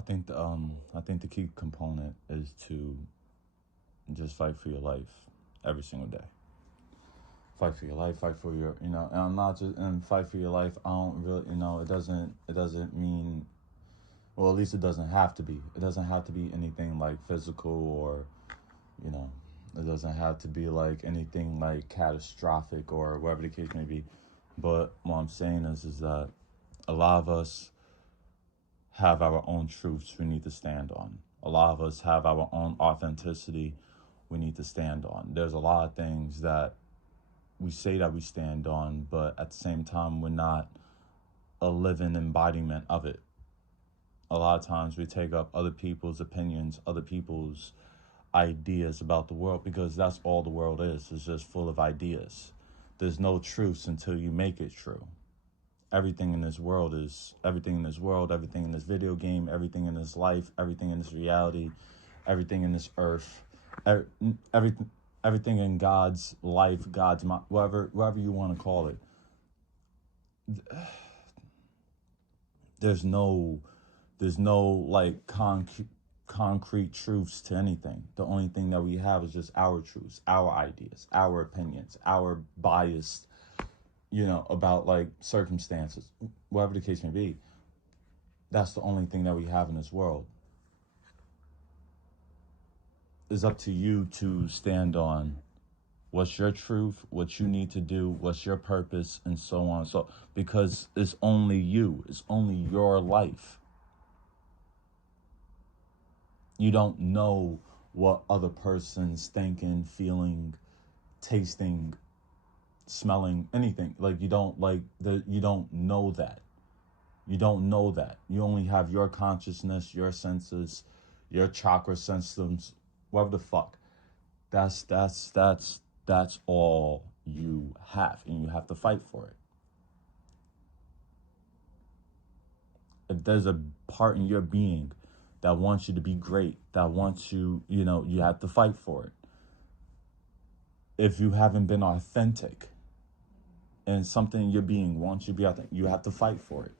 I think the key component is to just fight for your life every single day. Fight for your life, fight for your, and I'm not just, and fight for your life. I don't really, it doesn't mean, well, at least it doesn't have to be. It doesn't have to be anything like physical or, you know, it doesn't have to be like anything like catastrophic or whatever the case may be. But what I'm saying is that a lot of us have our own truths we need to stand on. A lot of us have our own authenticity we need to stand on. There's a lot of things that we say that we stand on, but at the same time, we're not a living embodiment of it. A lot of times we take up other people's opinions, other people's ideas about the world because that's all the world is. It's just full of ideas. There's no truths until you make it true. Everything in this world is everything in this world, everything in this video game, everything in this life, everything in this reality, everything in this earth, everything, everything in God's life, God's mind, whatever you want to call it. There's no, there's no like concrete truths to anything. The only thing that we have is just our truths, our ideas, our opinions, our biased, about like circumstances, whatever the case may be. That's the only thing that we have in this world. It's up to you to stand on what's your truth, what you need to do, what's your purpose, and so on. So, because it's only you, it's only your life. You don't know what other person's thinking, feeling, tasting, smelling, anything. Like you don't know that. You don't know that. You only have your consciousness, your senses, your chakra systems, whatever the fuck. That's all you have, and you have to fight for it. If there's a part in your being that wants you to be great, that wants you, you have to fight for it. If you haven't been authentic and something in your being wants you to be authentic, you have to fight for it.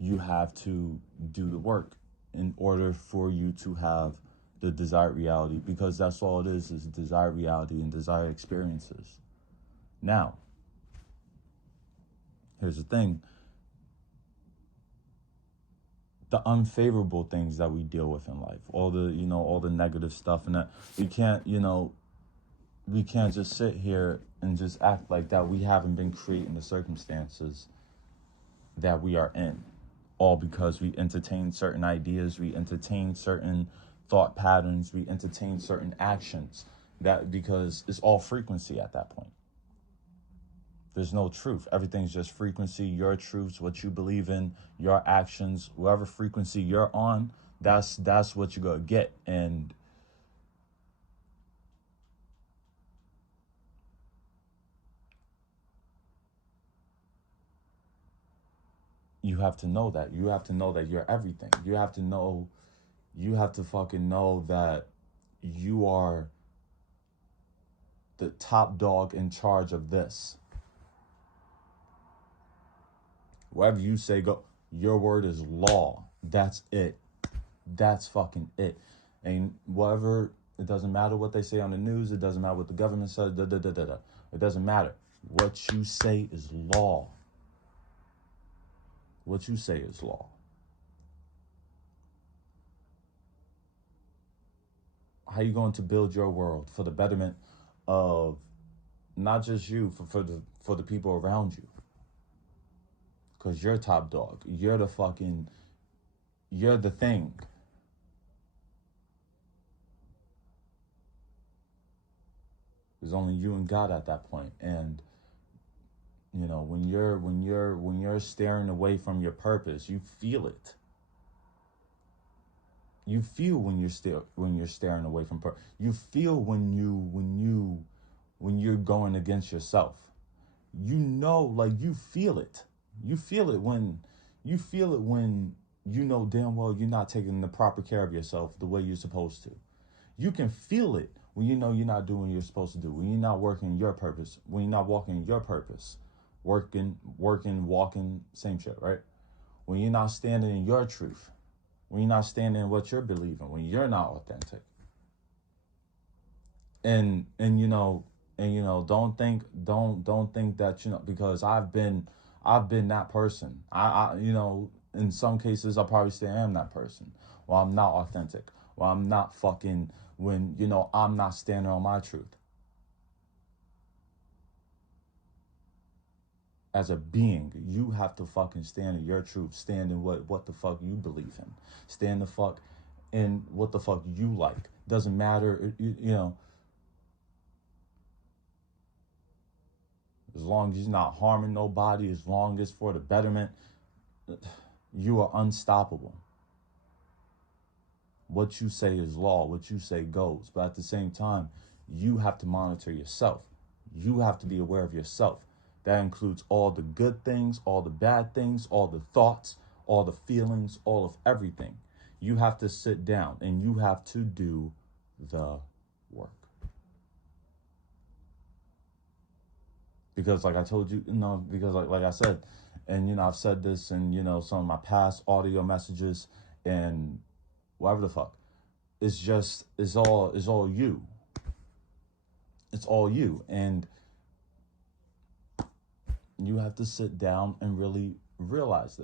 You have to do the work in order for you to have the desired reality, because that's all it is desired reality and desired experiences. Now, here's the thing. The unfavorable things that we deal with in life, all the negative stuff, and that we can't just sit here and just act like that we haven't been creating the circumstances that we are in, all because we entertain certain ideas, we entertain certain thought patterns, we entertain certain actions, that because it's all frequency at that point. There's no truth. Everything's just frequency, your truths, what you believe in, your actions, whatever frequency you're on, that's what you're gonna get. And you have to know that. You have to know that you're everything. You have to fucking know that you are the top dog in charge of this. Whatever you say, go. Your word is law. That's it. That's fucking it. And whatever, it doesn't matter what they say on the news. It doesn't matter what the government says. It doesn't matter. What you say is law. What you say is law. How you going to build your world for the betterment of not just you, for the people around you? Because you're top dog. You're the thing. There's only you and God at that point. And when you're staring away from your purpose, you feel it. You feel when you're staring away from purpose. You feel when you're going against yourself. Like you feel it. You feel it when you know damn well you're not taking the proper care of yourself the way you're supposed to. You can feel it when you know you're not doing what you're supposed to do, when you're not working your purpose, when you're not walking your purpose. Working, walking, same shit, right? When you're not standing in your truth, when you're not standing in what you're believing, when you're not authentic. And don't think that, because I've been that person. In some cases I probably still am that person. Well, I'm not authentic. Well, I'm not fucking, when I'm not standing on my truth. As a being, you have to fucking stand in your truth. Stand in what the fuck you believe in. Stand the fuck in what the fuck you like. Doesn't matter, as long as you're not harming nobody, as long as for the betterment, you are unstoppable. What you say is law. What you say goes. But at the same time, you have to monitor yourself. You have to be aware of yourself. That includes all the good things, all the bad things, all the thoughts, all the feelings, all of everything. You have to sit down and you have to do the work. Because like I told you, because like I said, and I've said this in, some of my past audio messages and whatever the fuck. It's all you. It's all you. And you have to sit down and really realize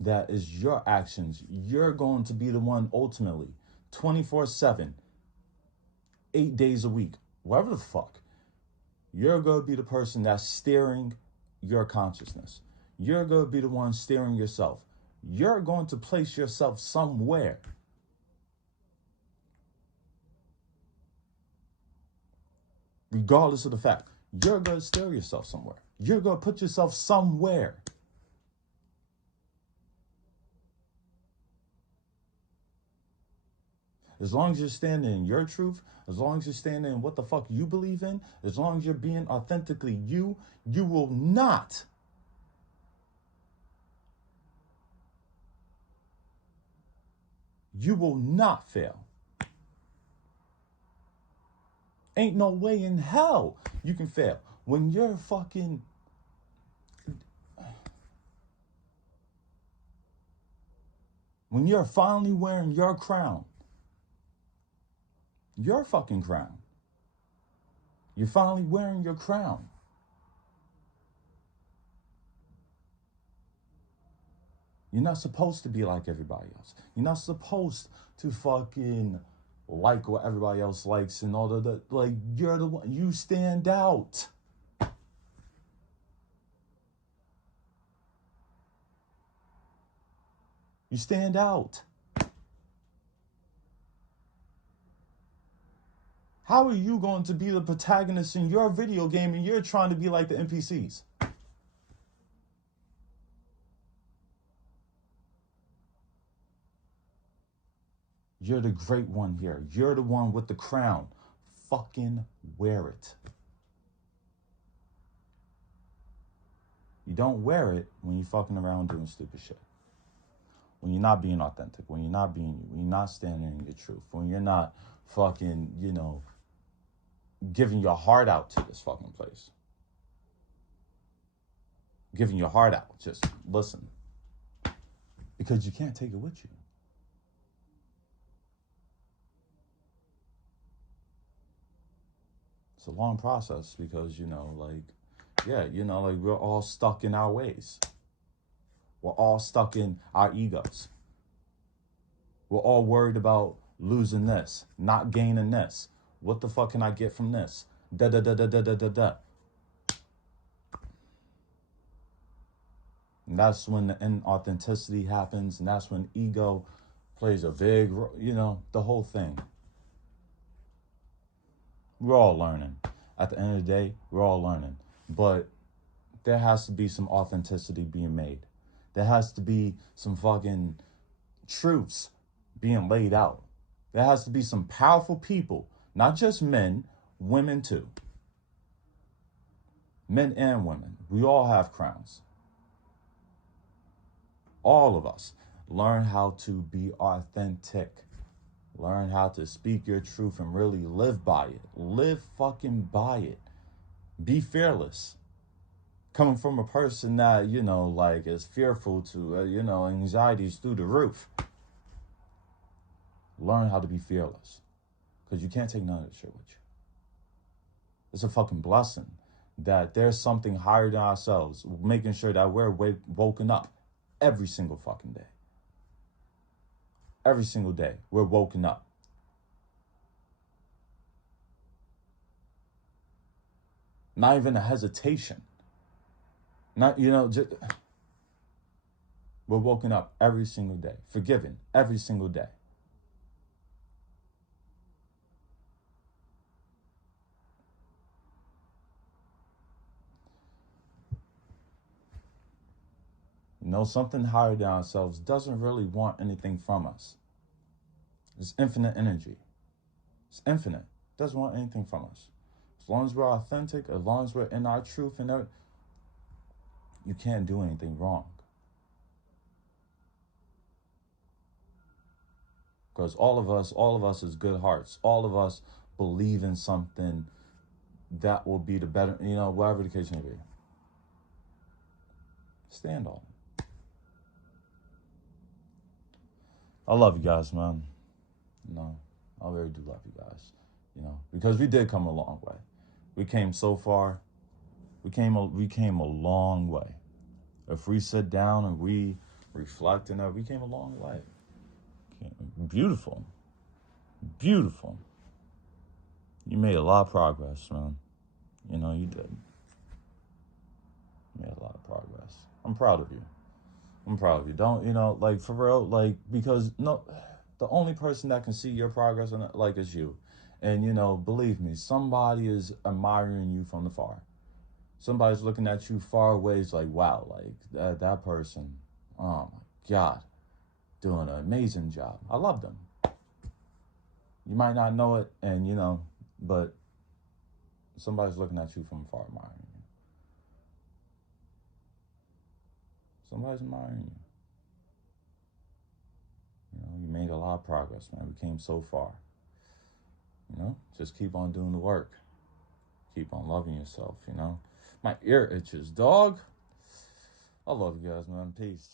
that is your actions. You're going to be the one ultimately 24/7, 8 days a week, whatever the fuck. You're going to be the person that's steering your consciousness. You're going to be the one steering yourself. You're going to place yourself somewhere. Regardless of the fact, you're going to steer yourself somewhere. You're going to put yourself somewhere. As long as you're standing in your truth, as long as you're standing in what the fuck you believe in, as long as you're being authentically you, you will not fail. Ain't no way in hell you can fail. When you're finally wearing your crown, your fucking crown. You're finally wearing your crown. You're not supposed to be like everybody else. You're not supposed to fucking like what everybody else likes and all that. Like, you're the one. You stand out. You stand out. How are you going to be the protagonist in your video game and you're trying to be like the NPCs? You're the great one here. You're the one with the crown. Fucking wear it. You don't wear it when you're fucking around doing stupid shit. When you're not being authentic. When you're not being you. When you're not standing in your truth. When you're not fucking, giving your heart out to this fucking place. Giving your heart out. Just listen. Because you can't take it with you. It's a long process because, we're all stuck in our ways. We're all stuck in our egos. We're all worried about losing this, not gaining this. What the fuck can I get from this? Da da da da da da da da. And that's when the inauthenticity happens, and that's when ego plays a big, the whole thing. We're all learning. At the end of the day, we're all learning. But there has to be some authenticity being made. There has to be some fucking truths being laid out. There has to be some powerful people, not just men, women too. Men and women. We all have crowns. All of us. Learn how to be authentic. Learn how to speak your truth and really live by it. Live fucking by it. Be fearless. Coming from a person that, is fearful to, anxieties through the roof. Learn how to be fearless. Because you can't take none of this shit with you. It's a fucking blessing that there's something higher than ourselves, making sure that we're woken up every single fucking day. Every single day, we're woken up. Not even a hesitation. Not, just, we're woken up every single day, forgiven every single day. Something higher than ourselves doesn't really want anything from us. It's infinite energy. It's infinite. It doesn't want anything from us. As long as we're authentic, as long as we're in our truth, and you can't do anything wrong. Because all of us is good hearts. All of us believe in something that will be the better, whatever the case may be. Stand on it. I love you guys, man. I really do love you guys. Because we did come a long way. We came so far. We came a long way. If we sit down and we reflect and we came a long way. Beautiful. Beautiful. You made a lot of progress, man. You did. You made a lot of progress. I'm proud of you. Don't, for real, because the only person that can see your progress is you. And, believe me, somebody is admiring you from afar. Somebody's looking at you far away. It's like, wow, that person, oh my God, doing an amazing job. I love them. You might not know it, but somebody's looking at you from afar, admiring you. Somebody's admiring you. You made a lot of progress, man. We came so far. Just keep on doing the work. Keep on loving yourself, My ear itches, dog. I love you guys, man. Peace.